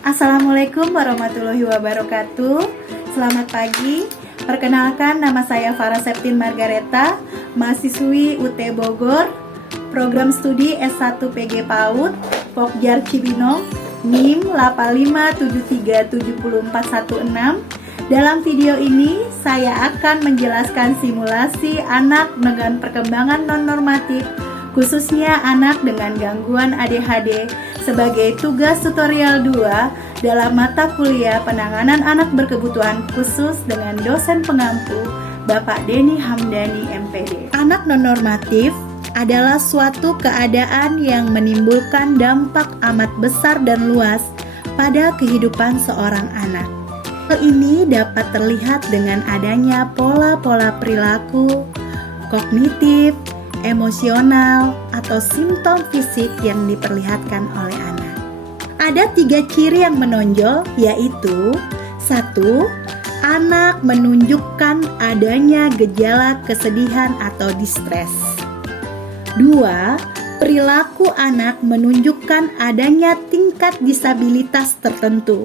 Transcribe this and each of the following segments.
Assalamualaikum warahmatullahi wabarakatuh. Selamat pagi. Perkenalkan, nama saya Farah Septin Margareta, mahasiswi UT Bogor, program studi S1 PG PAUD, Pokjar Cibinong, NIM 857370416. Dalam video ini, saya akan menjelaskan simulasi anak dengan perkembangan non-normatif, khususnya anak dengan gangguan ADHD, sebagai tugas tutorial 2 dalam mata kuliah penanganan anak berkebutuhan khusus dengan dosen pengampu Bapak Denny Hamdani MPD. Anak non-normatif adalah suatu keadaan yang menimbulkan dampak amat besar dan luas pada kehidupan seorang anak. Hal ini dapat terlihat dengan adanya pola-pola perilaku, kognitif, emosional, atau simptom fisik yang diperlihatkan oleh anak. Ada 3 ciri yang menonjol, yaitu 1. Anak menunjukkan adanya gejala kesedihan atau distres. 2. Perilaku anak menunjukkan adanya tingkat disabilitas tertentu.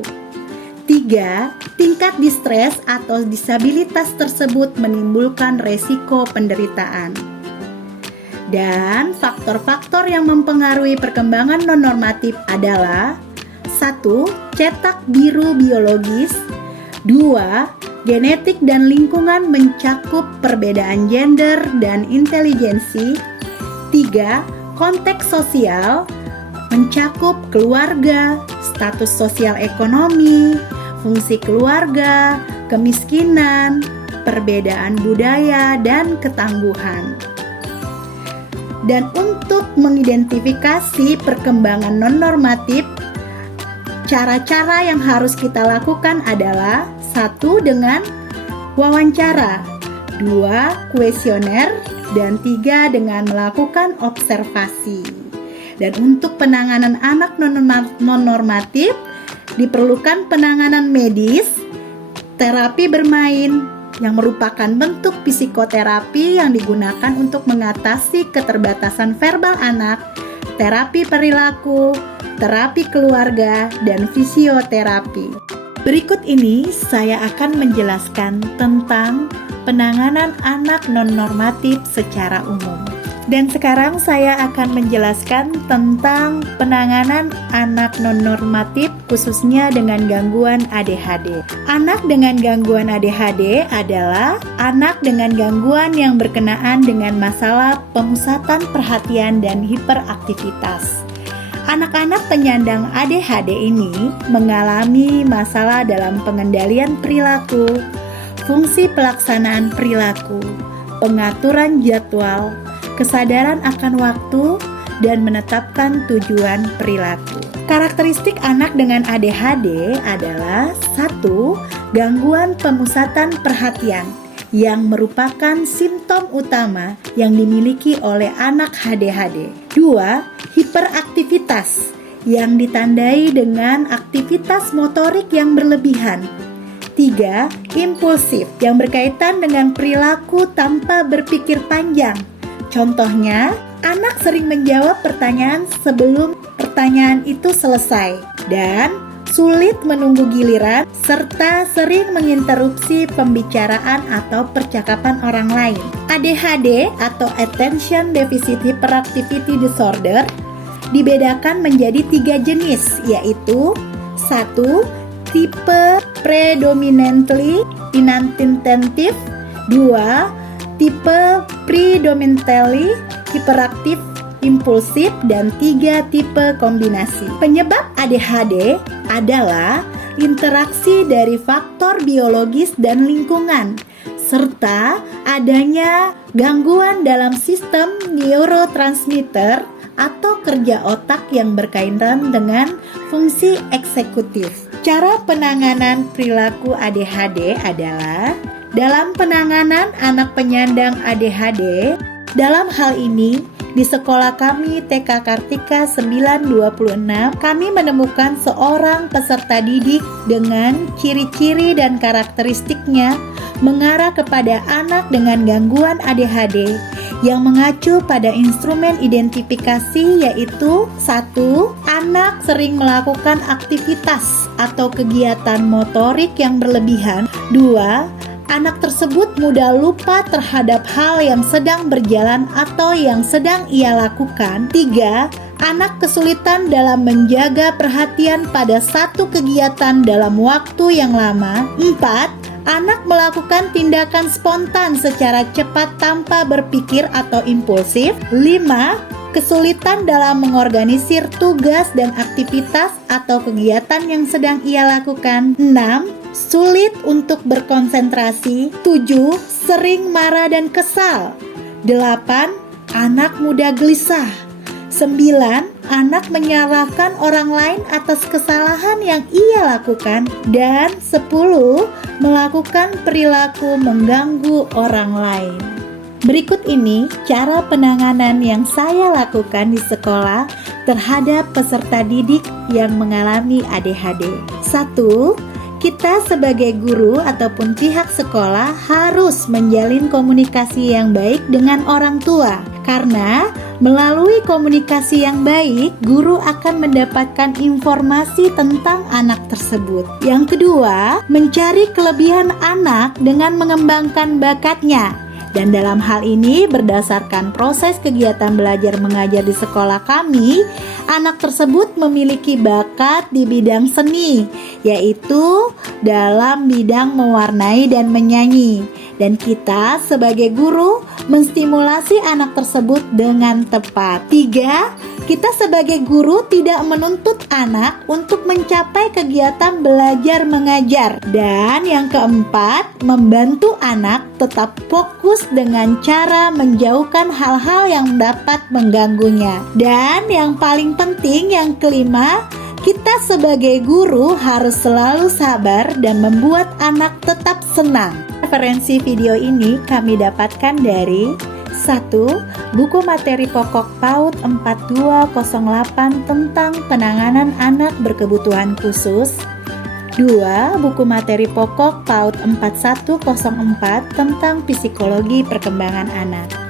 3. Tingkat distres atau disabilitas tersebut menimbulkan resiko penderitaan. Dan faktor-faktor yang mempengaruhi perkembangan non-normatif adalah 1. Cetak biru biologis. 2. Genetik dan lingkungan mencakup perbedaan gender dan intelijensi. 3. Konteks sosial mencakup keluarga, status sosial ekonomi, fungsi keluarga, kemiskinan, perbedaan budaya, dan ketangguhan. Dan untuk mengidentifikasi perkembangan non-normatif, cara-cara yang harus kita lakukan adalah 1. Dengan wawancara, 2. kuesioner, dan 3. dengan melakukan observasi. Dan untuk penanganan anak non-normatif, diperlukan penanganan medis, terapi bermain, yang merupakan bentuk psikoterapi yang digunakan untuk mengatasi keterbatasan verbal anak, terapi perilaku, terapi keluarga, dan fisioterapi. Berikut ini saya akan menjelaskan tentang penanganan anak non-normatif secara umum. Dan sekarang saya akan menjelaskan tentang penanganan anak non-normatif khususnya dengan gangguan ADHD. Anak dengan gangguan ADHD adalah anak dengan gangguan yang berkenaan dengan masalah pemusatan perhatian dan hiperaktivitas. Anak-anak penyandang ADHD ini mengalami masalah dalam pengendalian perilaku, fungsi pelaksanaan perilaku, pengaturan jadwal, kesadaran akan waktu, dan menetapkan tujuan perilaku. Karakteristik anak dengan ADHD adalah 1. Gangguan pemusatan perhatian yang merupakan simptom utama yang dimiliki oleh anak ADHD. 2. Hiperaktivitas yang ditandai dengan aktivitas motorik yang berlebihan. 3. Impulsif yang berkaitan dengan perilaku tanpa berpikir panjang. Contohnya, anak sering menjawab pertanyaan sebelum pertanyaan itu selesai dan sulit menunggu giliran serta sering menginterupsi pembicaraan atau percakapan orang lain. ADHD atau Attention Deficit Hyperactivity Disorder dibedakan menjadi 3 jenis, yaitu 1. Tipe predominantly inattentive. 2. Tipe predominantly hiperaktif impulsif, dan 3. tipe kombinasi. Penyebab ADHD adalah interaksi dari faktor biologis dan lingkungan serta adanya gangguan dalam sistem neurotransmitter atau kerja otak yang berkaitan dengan fungsi eksekutif. Cara penanganan perilaku ADHD adalah dalam penanganan anak penyandang ADHD, dalam hal ini di sekolah kami TK Kartika 926, kami menemukan seorang peserta didik dengan ciri-ciri dan karakteristiknya mengarah kepada anak dengan gangguan ADHD yang mengacu pada instrumen identifikasi, yaitu 1. Anak sering melakukan aktivitas atau kegiatan motorik yang berlebihan. 2. Anak tersebut mudah lupa terhadap hal yang sedang berjalan atau yang sedang ia lakukan. 3. Anak kesulitan dalam menjaga perhatian pada satu kegiatan dalam waktu yang lama. 4. Anak melakukan tindakan spontan secara cepat tanpa berpikir atau impulsif. 5. Kesulitan dalam mengorganisir tugas dan aktivitas atau kegiatan yang sedang ia lakukan. 6. Sulit untuk berkonsentrasi. 7. Sering marah dan kesal. 8. Anak mudah gelisah. 9. Anak menyalahkan orang lain atas kesalahan yang ia lakukan. Dan 10. Melakukan perilaku mengganggu orang lain. Berikut ini cara penanganan yang saya lakukan di sekolah terhadap peserta didik yang mengalami ADHD. 1. Kita sebagai guru ataupun pihak sekolah harus menjalin komunikasi yang baik dengan orang tua. Karena melalui komunikasi yang baik, guru akan mendapatkan informasi tentang anak tersebut. Yang kedua, mencari kelebihan anak dengan mengembangkan bakatnya. Dan dalam hal ini, berdasarkan proses kegiatan belajar mengajar di sekolah kami, anak tersebut memiliki bakat di bidang seni, yaitu dalam bidang mewarnai dan menyanyi. Dan kita sebagai guru menstimulasi anak tersebut dengan tepat. 3. Kita sebagai guru tidak menuntut anak untuk mencapai kegiatan belajar mengajar. Dan yang keempat, membantu anak tetap fokus dengan cara menjauhkan hal-hal yang dapat mengganggunya. Dan yang paling penting, yang kelima, kita sebagai guru harus selalu sabar dan membuat anak tetap senang. Referensi video ini kami dapatkan dari 1. Buku materi pokok PAUD 4208 tentang penanganan anak berkebutuhan khusus. 2. Buku materi pokok PAUD 4104 tentang psikologi perkembangan anak.